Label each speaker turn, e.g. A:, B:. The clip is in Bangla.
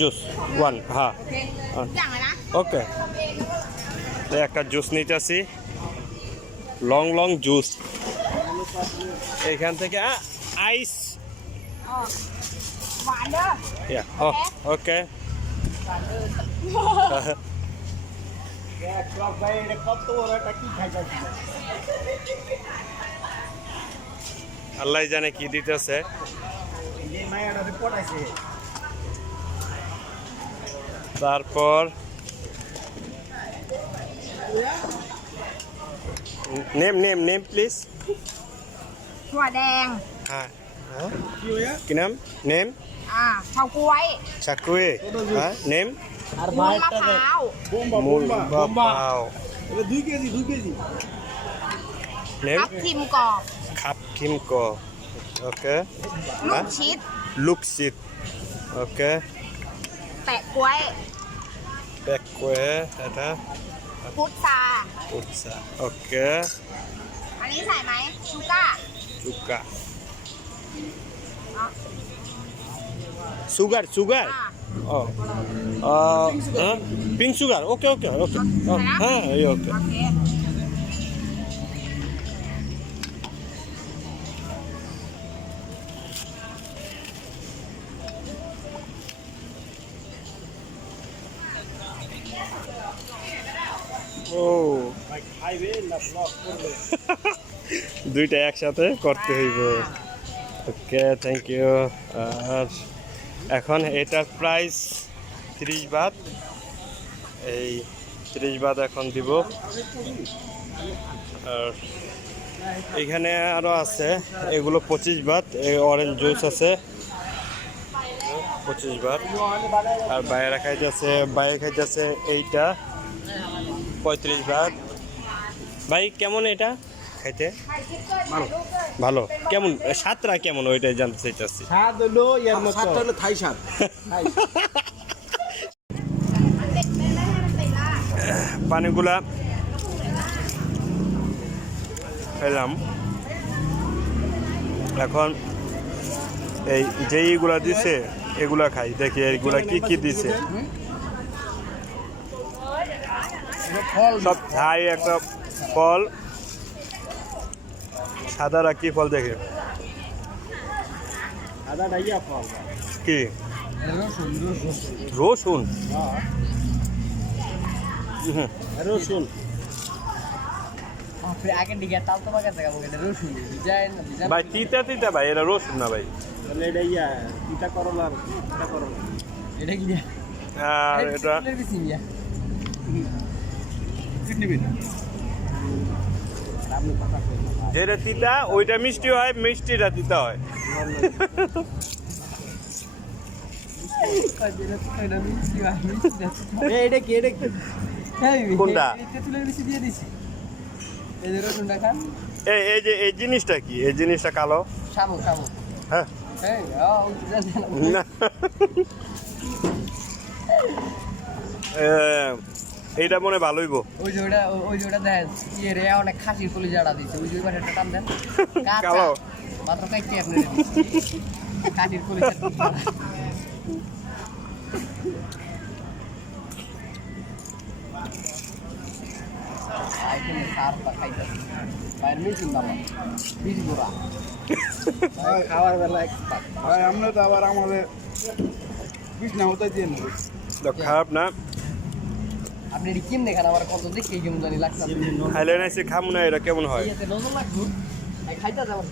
A: জুস? ওয়ান হ্যাঁ ওকে তো একটা জুস নিতেছি লং লং জুস। এখান থেকে আইস ওকে oh, oh, আল্লাহ জানে কি দিতেছে। তারপর নেম নেম নেম প্লিজ
B: ถั่วแดง
A: হ্যাঁ কি নাম নেম
B: อ่าเฉาก๊วย
A: চাকুয়ে হ্যাঁ নেম
B: วุ้นมะพร้าว
A: মূল বাপাও
C: দুই কেজি দুই কেজি
A: নেম
B: ทับทิมกรอบ
A: খাপ কিমক ওকে
B: ลูกชิด
A: লুকসিত ওকে
B: แปะกล้วย
A: back kue ada?
B: พุทรา
A: พุทราโอ
B: เคอันนี้ใส่ไหมชูก้าชูก้า
A: sugar? Sugar oh ah, ah. pink sugar oke oke
B: oke. Ah, iya, oke.
A: ও। দুইটা একসাথে করতে হইব। ওকে থ্যাংক ইউ আর এখন এটার প্রাইস ত্রিশ বাদ। এই ত্রিশ বাদ এখন দিব। আর এখানে আরও আছে, এগুলো পঁচিশ বাদ অরেঞ্জ জুস আছে। পঁচিশ বাদ। আর বাইরে খাইতে আছে বাইরে খাইতে আছে এইটা। পঁয়ত্রিশ ভাগ। ভাই কেমন এটা? খাইতে? ভালো। কেমন? সাতটা কেমন? ওইটাই জানতে চাইতেছি।
C: স্বাদ হলো ইয়ার মতো। স্বাদটা হলো থাই স্বাদ
A: পানিগুলা খেলাম এখন এই যেইগুলা দিছে এগুলা খাই। দেখি এইগুলা কি কি দিছে। সব থাই একটা ফল। সাদারা কি ফল দেখে।
C: আদা ডাইয়া
A: কি?
C: রসুন। রসুন।
A: ভাই তিতা তিতা ভাই এটা রসুন না ভাই।
C: এটা ইয়া তিতা করলা তিতা করলা।
D: এটা কি
A: আর এটা
D: বেশি ইয়া
C: নিবি না।
A: যেটা তিতা ওইটা মিষ্টি হয় মিষ্টিটা তিতা হয়।
C: এটা কি এটা কি?
A: কোনটা?
D: দিয়ে দিছি। এই যে
A: এই এই যে এই জিনিসটা কি? এই জিনিসটা কালো?
D: শামুক শামুক
A: হ্যাঁ।
D: হ্যাঁ
A: না। এইটা মনে ভালোই গো
D: ওই যে ওটা ওই যে ওটা দেন ইয়ে রে অনেক খাসির কলি জাড়া দিছে। ওই যে ওই পাশে টান দেন।
A: কালো।
D: মাত্র কাইতে আপনি খাসির কলি আইটেম সার বা খাইতেছে বাইরে মিশিং দাম বীজ গোড়া
C: খাওয়ার বেলা এক্সপার্ট ভাই আমরা তো আবার আমাদের বিছনা হতে দিয়ে নেব।
A: তো খারাপ না।
D: আপনি কিম দেখেন আমার কত দেখি কেমন জানি লাগছে
A: খাইলে না সে খাম না এটা কেমন হয়?
D: নজর লাগবে। খাইতে যাবেন।